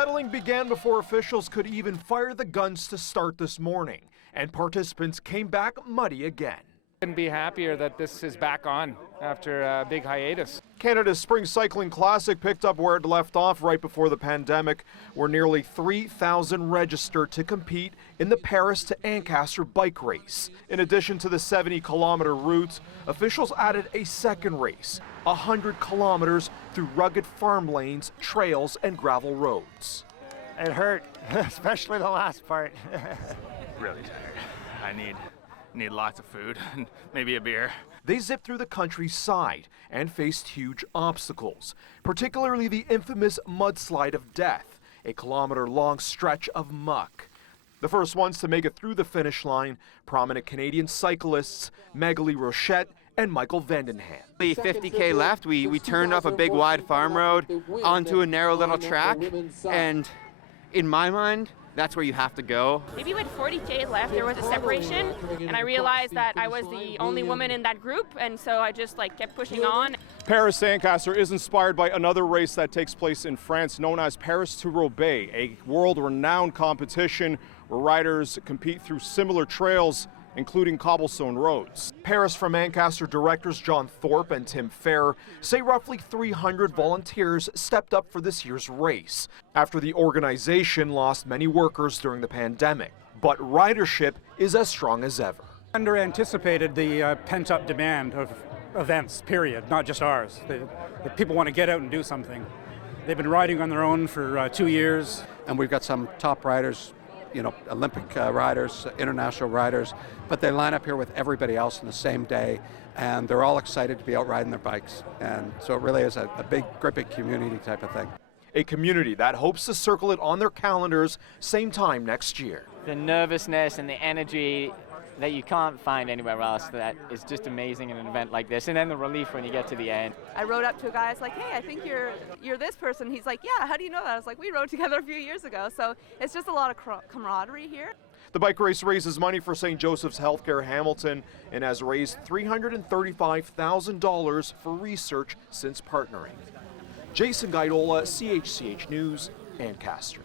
Pedaling began before officials could even fire the guns to start this morning, and participants came back muddy again. Couldn't be happier that this is back on after a big hiatus. Canada's Spring Cycling Classic picked up where it left off right before the pandemic, where nearly 3,000 registered to compete in the Paris to Ancaster Bike Race. In addition to the 70-kilometer route, officials added a second race, 100 kilometers through rugged farm lanes, trails, and gravel roads. It hurt, especially the last part. Really tired. I need lots of food and maybe a beer. They zipped through the countryside and faced huge obstacles, particularly the infamous mudslide of death, a kilometer-long stretch of muck. The first ones to make it through the finish line, prominent Canadian cyclists Magali Rochette and Michael Vandenham. 50K left, we turned off a big wide farm road onto a narrow little track, and in my mind, that's where you have to go. Maybe with 40K left, there was a separation, and I realized that I was the only woman in that group, and so I just kept pushing on. Paris to Ancaster is inspired by another race that takes place in France known as Paris to Roubaix, a world-renowned competition where riders compete through similar trails, including cobblestone roads. Paris from Ancaster directors John Thorpe and Tim Fair say roughly 300 volunteers stepped up for this year's race after the organization lost many workers during the pandemic. But ridership is as strong as ever. Under-anticipated the pent-up demand of events, period, not just ours. The people want to get out and do something. They've been riding on their own for 2 years. And we've got some top riders, Olympic riders, international riders, but they line up here with everybody else on the same day, and they're all excited to be out riding their bikes. And so it really is a big, gripping community type of thing. A community that hopes to circle it on their calendars same time next year. The nervousness and the energy that you can't find anywhere else, that is just amazing in an event like this, and then the relief when you get to the end. I rode up to a guy, I was like, hey, I think you're this person. He's like, yeah, how do you know that? I was like, we rode together a few years ago. So it's just a lot of camaraderie here. The bike race raises money for St. Joseph's Healthcare Hamilton and has raised $335,000 for research since partnering. Jason Gaidola, CHCH News, Ancaster.